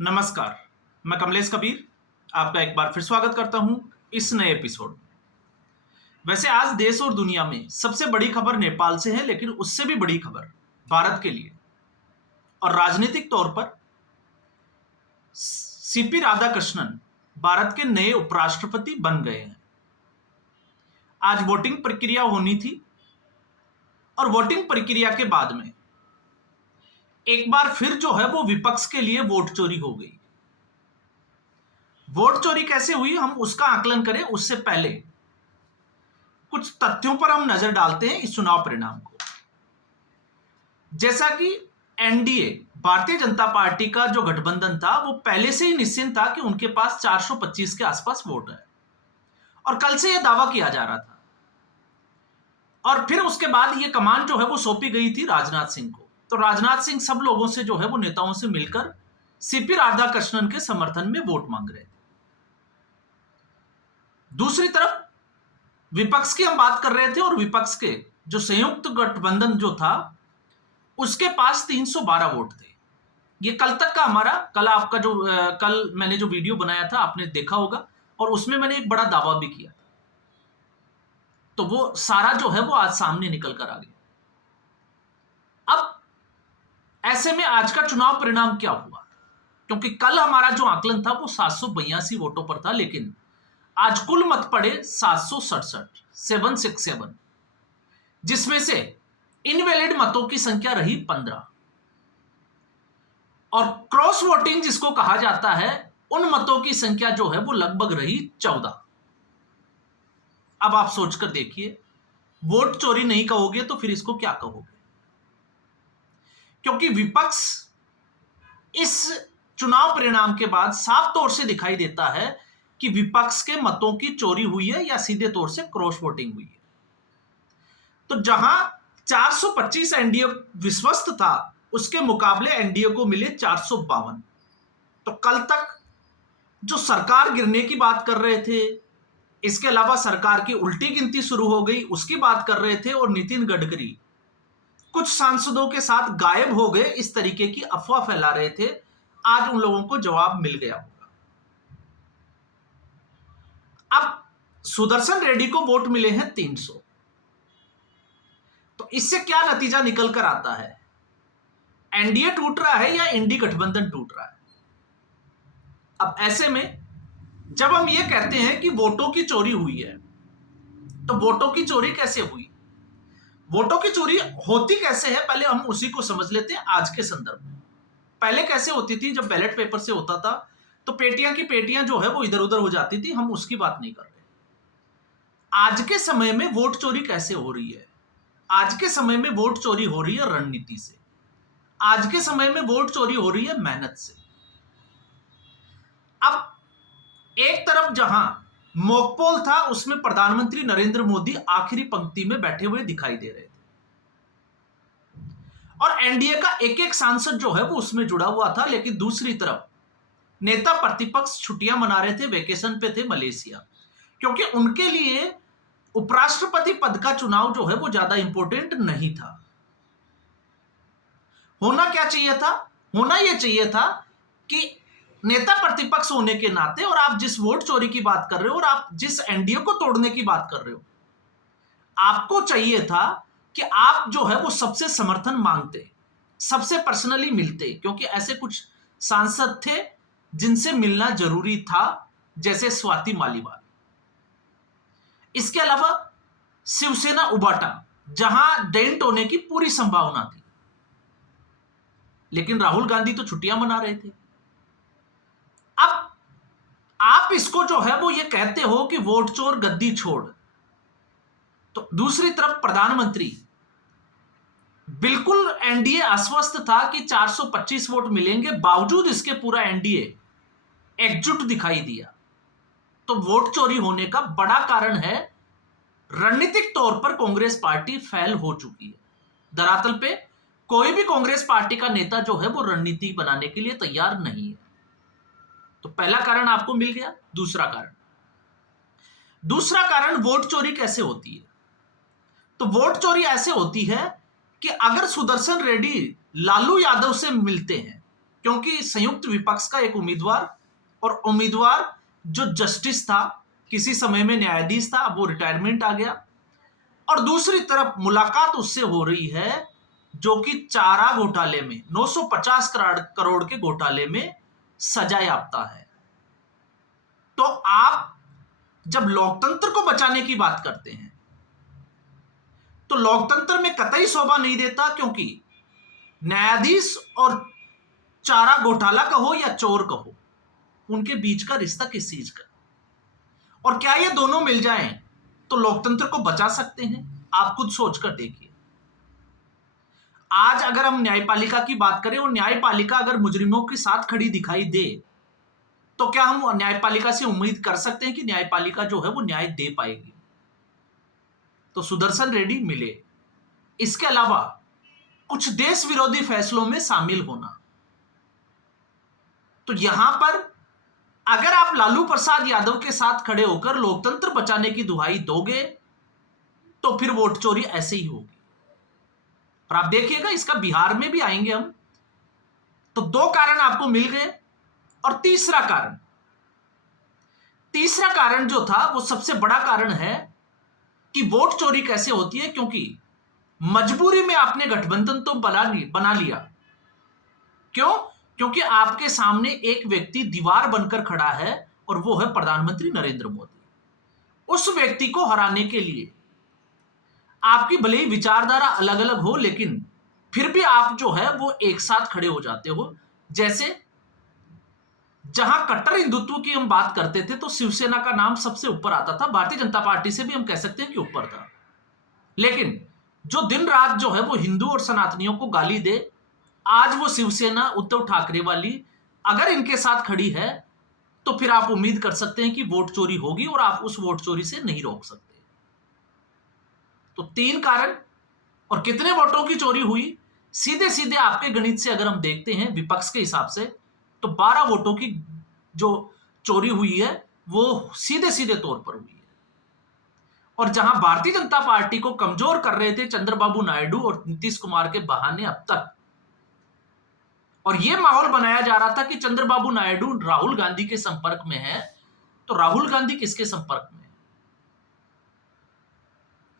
नमस्कार। मैं कमलेश कबीर आपका एक बार फिर स्वागत करता हूं इस नए एपिसोड में। वैसे आज देश और दुनिया में सबसे बड़ी खबर नेपाल से है, लेकिन उससे भी बड़ी खबर भारत के लिए और राजनीतिक तौर पर सीपी राधाकृष्णन भारत के नए उपराष्ट्रपति बन गए हैं। आज वोटिंग प्रक्रिया होनी थी और वोटिंग प्रक्रिया के बाद में एक बार फिर जो है वो विपक्ष के लिए वोट चोरी हो गई। वोट चोरी कैसे हुई हम उसका आकलन करें उससे पहले कुछ तथ्यों पर हम नजर डालते हैं इस चुनाव परिणाम को। जैसा कि एनडीए भारतीय जनता पार्टी का जो गठबंधन था वो पहले से ही निश्चिंत था कि उनके पास 425 के आसपास वोट है और कल से यह दावा किया जा रहा था। और फिर उसके बाद यह कमान जो है वो सौंपी गई थी राजनाथ सिंह को। तो राजनाथ सिंह सब लोगों से जो है वो नेताओं से मिलकर सीपी राधाकृष्णन के समर्थन में वोट मांग रहे थे। दूसरी तरफ विपक्ष की हम बात कर रहे थे और विपक्ष के जो संयुक्त गठबंधन जो था उसके पास 312 वोट थे। ये कल तक का हमारा कल मैंने जो वीडियो बनाया था आपने देखा होगा और उसमें मैंने एक बड़ा दावा भी किया था। तो वो सारा जो है वो आज सामने निकल कर आ गया। अब ऐसे में आज का चुनाव परिणाम क्या हुआ, क्योंकि कल हमारा जो आकलन था वो 782 वोटों पर था, लेकिन आज कुल मत पड़े 767 जिसमें से इनवैलिड मतों की संख्या रही 15 और क्रॉस वोटिंग जिसको कहा जाता है उन मतों की संख्या जो है वो लगभग रही 14। अब आप सोचकर देखिए, वोट चोरी नहीं कहोगे तो फिर इसको क्या कहोगे? क्योंकि विपक्ष इस चुनाव परिणाम के बाद साफ तौर से दिखाई देता है कि विपक्ष के मतों की चोरी हुई है या सीधे तौर से क्रॉस वोटिंग हुई है। तो जहां 425 एनडीए विश्वस्त था उसके मुकाबले एनडीए को मिले 452। तो कल तक जो सरकार गिरने की बात कर रहे थे, इसके अलावा सरकार की उल्टी गिनती शुरू हो गई उसकी बात कर रहे थे और नितिन गडकरी कुछ सांसदों के साथ गायब हो गए इस तरीके की अफवाह फैला रहे थे, आज उन लोगों को जवाब मिल गया होगा। अब सुदर्शन रेड्डी को वोट मिले हैं 300। तो इससे क्या नतीजा निकल कर आता है? एनडीए टूट रहा है या इंडी गठबंधन टूट रहा है? अब ऐसे में जब हम ये कहते हैं कि वोटों की चोरी हुई है, तो वोटों की चोरी कैसे हुई, वोटों की चोरी होती कैसे है, पहले हम उसी को समझ लेते हैं आज के संदर्भ में। पहले कैसे होती थी? जब बैलेट पेपर से होता था तो पेटियां की पेटियां जो है वो इधर उधर हो जाती थी, हम उसकी बात नहीं कर रहे। आज के समय में वोट चोरी कैसे हो रही है? आज के समय में वोट चोरी हो रही है रणनीति से। आज के समय में वोट चोरी हो रही है मेहनत से। अब एक तरफ जहां मॉकपोल था उसमें प्रधानमंत्री नरेंद्र मोदी आखिरी पंक्ति में बैठे हुए दिखाई दे रहे थे और एनडीए का एक एक सांसद जो है वो उसमें जुड़ा हुआ था, लेकिन दूसरी तरफ नेता प्रतिपक्ष छुट्टियां मना रहे थे, वेकेशन पे थे मलेशिया, क्योंकि उनके लिए उपराष्ट्रपति पद का चुनाव जो है वो ज्यादा इंपॉर्टेंट नहीं था। होना क्या चाहिए था? होना यह चाहिए था कि नेता प्रतिपक्ष होने के नाते और आप जिस वोट चोरी की बात कर रहे हो और आप जिस एनडीए को तोड़ने की बात कर रहे हो, आपको चाहिए था कि आप जो है वो सबसे समर्थन मांगते, सबसे पर्सनली मिलते, क्योंकि ऐसे कुछ सांसद थे जिनसे मिलना जरूरी था, जैसे स्वाति मालीवाल। इसके अलावा शिवसेना उबाटा जहां डेंट होने की पूरी संभावना थी, लेकिन राहुल गांधी तो छुट्टियां मना रहे थे। अब आप इसको जो है वो ये कहते हो कि वोट चोर गद्दी छोड़, तो दूसरी तरफ प्रधानमंत्री बिल्कुल एनडीए आश्वस्त था कि 425 वोट मिलेंगे, बावजूद इसके पूरा एनडीए एकजुट दिखाई दिया। तो वोट चोरी होने का बड़ा कारण है रणनीतिक तौर पर कांग्रेस पार्टी फेल हो चुकी है। दरअसल पे कोई भी कांग्रेस पार्टी का नेता जो है वो रणनीति बनाने के लिए तैयार नहीं है। तो पहला कारण आपको मिल गया। दूसरा कारण वोट चोरी कैसे होती है? तो वोट चोरी ऐसे होती है कि अगर सुदर्शन रेड्डी लालू यादव से मिलते हैं क्योंकि संयुक्त विपक्ष का एक उम्मीदवार, और उम्मीदवार जो जस्टिस था, किसी समय में न्यायाधीश था, अब वो रिटायरमेंट आ गया, और दूसरी तरफ मुलाकात उससे हो रही है जो कि चारा घोटाले में 950 करोड़ के घोटाले में सजा याफ्ता है। तो आप जब लोकतंत्र को बचाने की बात करते हैं तो लोकतंत्र में कतई शोभा नहीं देता, क्योंकि न्यायाधीश और चारा घोटाला कहो या चोर कहो, उनके बीच का रिश्ता किस चीज का, और क्या ये दोनों मिल जाएं तो लोकतंत्र को बचा सकते हैं? आप खुद सोचकर देखिए। आज अगर हम न्यायपालिका की बात करें और न्यायपालिका अगर मुजरिमों के साथ खड़ी दिखाई दे, तो क्या हम न्यायपालिका से उम्मीद कर सकते हैं कि न्यायपालिका जो है वो न्याय दे पाएगी? तो सुदर्शन रेड्डी मिले। इसके अलावा कुछ देश विरोधी फैसलों में शामिल होना। तो यहां पर अगर आप लालू प्रसाद यादव के साथ खड़े होकर लोकतंत्र बचाने की दुहाई दोगे तो फिर वोट चोरी ऐसे ही होगी। और आप देखिएगा, इसका बिहार में भी आएंगे हम। तो दो कारण आपको मिल गए। और तीसरा कारण जो था वो सबसे बड़ा कारण है कि वोट चोरी कैसे होती है, क्योंकि मजबूरी में आपने गठबंधन तो बना लिया। क्यों? क्योंकि आपके सामने एक व्यक्ति दीवार बनकर खड़ा है और वो है प्रधानमंत्री नरेंद्र मोदी। उस व्यक्ति को हराने के लिए आपकी भले ही विचारधारा अलग अलग हो, लेकिन फिर भी आप जो है वो एक साथ खड़े हो जाते हो। जैसे जहां कट्टर हिंदुत्व की हम बात करते थे तो शिवसेना का नाम सबसे ऊपर आता था, भारतीय जनता पार्टी से भी हम कह सकते हैं कि ऊपर था। लेकिन जो दिन रात जो है वो हिंदू और सनातनियों को गाली दे, आज वो शिवसेना उद्धव ठाकरे वाली अगर इनके साथ खड़ी है तो फिर आप उम्मीद कर सकते हैं कि वोट चोरी होगी और आप उस वोट चोरी से नहीं रोक सकते। तो 3 कारण। और कितने वोटों की चोरी हुई? सीधे सीधे आपके गणित से अगर हम देखते हैं विपक्ष के हिसाब से, तो 12 वोटों की जो चोरी हुई है वो सीधे सीधे तौर पर हुई है। और जहां भारतीय जनता पार्टी को कमजोर कर रहे थे चंद्रबाबू नायडू और नीतीश कुमार के बहाने अब तक, और यह माहौल बनाया जा रहा था कि चंद्रबाबू नायडू राहुल गांधी के संपर्क में है, तो राहुल गांधी किसके संपर्क में है?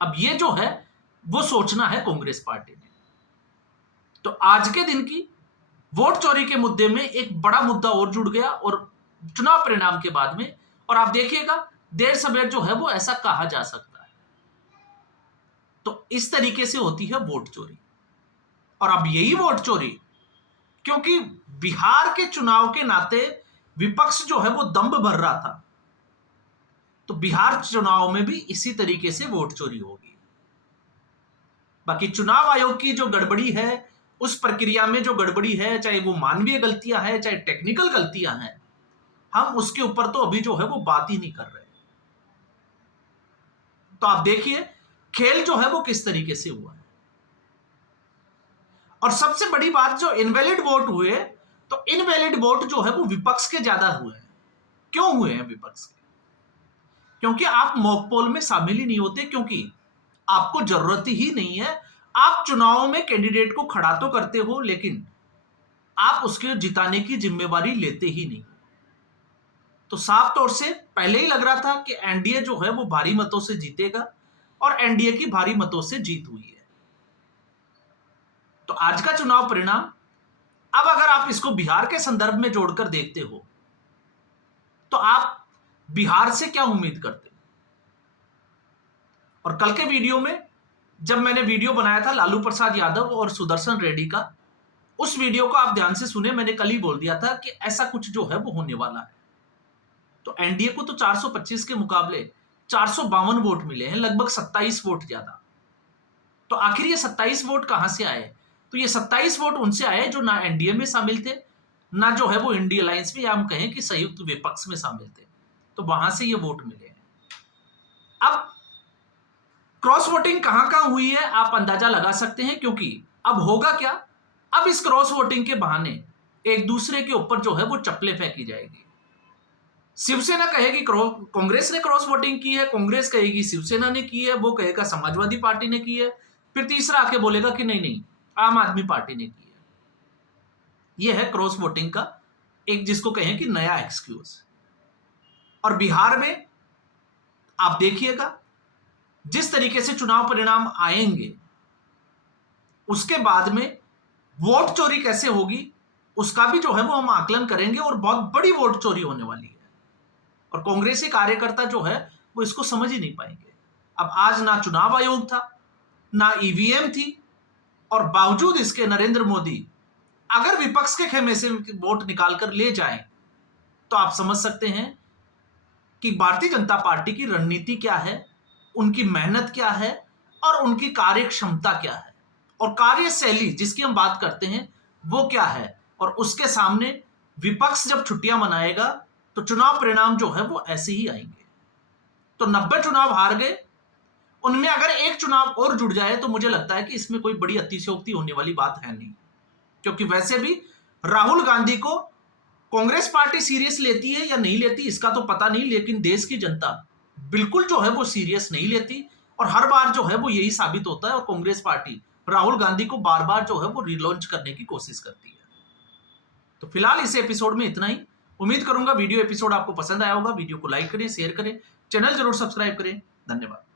अब ये जो है वो सोचना है कांग्रेस पार्टी ने। तो आज के दिन की वोट चोरी के मुद्दे में एक बड़ा मुद्दा और जुड़ गया, और चुनाव परिणाम के बाद में, और आप देखिएगा देर सवेर जो है वो ऐसा कहा जा सकता है। तो इस तरीके से होती है वोट चोरी। और अब यही वोट चोरी, क्योंकि बिहार के चुनाव के नाते विपक्ष जो है वो दंभ भर रहा था, तो बिहार चुनाव में भी इसी तरीके से वोट चोरी होगी। बाकी चुनाव आयोग की जो गड़बड़ी है, उस प्रक्रिया में जो गड़बड़ी है, चाहे वो मानवीय गलतियां हैं चाहे टेक्निकल गलतियां हैं, हम उसके ऊपर तो अभी जो है वो बात ही नहीं कर रहे। तो आप देखिए खेल जो है वो किस तरीके से हुआ है। और सबसे बड़ी बात, जो इनवैलिड वोट हुए, तो इनवैलिड वोट जो है वो विपक्ष के ज्यादा हुए हैं। क्यों हुए हैं विपक्ष के? क्योंकि आप मॉक पोल में शामिल ही नहीं होते, क्योंकि आपको जरूरत ही नहीं है। आप चुनाव में कैंडिडेट को खड़ा तो करते हो, लेकिन आप उसके जिताने की जिम्मेवारी लेते ही नहीं। तो साफ तौर से पहले ही लग रहा था कि एनडीए जो है वो भारी मतों से जीतेगा, और एनडीए की भारी मतों से जीत हुई है। तो आज का चुनाव परिणाम, अब अगर आप इसको बिहार के संदर्भ में जोड़कर देखते हो, तो आप बिहार से क्या उम्मीद करते हो? और कल के वीडियो में जब मैंने वीडियो बनाया था लालू प्रसाद यादव और सुदर्शन रेड्डी का, उस वीडियो को आप ध्यान से सुने। मैंने कल ही बोल दिया था कि ऐसा कुछ जो है वो होने वाला है। तो एनडीए को तो 425 के मुकाबले 452 वोट मिले हैं, लगभग 27 वोट ज्यादा। तो आखिर ये 27 वोट कहां से आए? तो ये 27 वोट उनसे आए जो ना एनडीए में शामिल थे, ना जो है वो इंडिया अलायंस में, या हम कहें कि संयुक्त विपक्ष में शामिल थे। तो वहां से ये वोट मिले हैं। अब क्रॉस वोटिंग कहां कहां हुई है आप अंदाजा लगा सकते हैं, क्योंकि अब होगा क्या, अब इस क्रॉस वोटिंग के बहाने एक दूसरे के ऊपर जो है वो चप्पलें फेंकी जाएगी। शिवसेना कहेगी कांग्रेस ने क्रॉस वोटिंग की है, कांग्रेस कहेगी शिवसेना ने की है, वो कहेगा समाजवादी पार्टी ने की है, फिर तीसरा आके बोलेगा कि नहीं नहीं आम आदमी पार्टी ने की है। यह है क्रॉस वोटिंग का एक, जिसको कहें कि नया एक्सक्यूज। और बिहार में आप देखिएगा जिस तरीके से चुनाव परिणाम आएंगे, उसके बाद में वोट चोरी कैसे होगी उसका भी जो है वो हम आकलन करेंगे, और बहुत बड़ी वोट चोरी होने वाली है। और कांग्रेसी कार्यकर्ता जो है वो इसको समझ ही नहीं पाएंगे। अब आज ना चुनाव आयोग था, ना ईवीएम थी, और बावजूद इसके नरेंद्र मोदी अगर विपक्ष के खेमे से वोट निकालकर ले जाएं, तो आप समझ सकते हैं कि भारतीय जनता पार्टी की रणनीति क्या है, उनकी मेहनत क्या है, और उनकी कार्य क्षमता क्या है, और कार्यशैली जिसकी हम बात करते हैं वो क्या है। और उसके सामने विपक्ष जब छुट्टियां मनाएगा तो चुनाव परिणाम जो है वो ऐसे ही आएंगे। तो 90 चुनाव हार गए, उनमें अगर एक चुनाव और जुड़ जाए तो मुझे लगता है कि इसमें कोई बड़ी अतिशयोक्ति होने वाली बात है नहीं, क्योंकि वैसे भी राहुल गांधी को कांग्रेस पार्टी सीरियस लेती है या नहीं लेती इसका तो पता नहीं, लेकिन देश की जनता बिल्कुल जो है वो सीरियस नहीं लेती, और हर बार जो है वो यही साबित होता है, और कांग्रेस पार्टी राहुल गांधी को बार बार जो है वो रिलॉन्च करने की कोशिश करती है। तो फिलहाल इस एपिसोड में इतना ही। उम्मीद करूंगा वीडियो एपिसोड आपको पसंद आया होगा। वीडियो को लाइक करें, शेयर करें, चैनल जरूर सब्सक्राइब करें। धन्यवाद।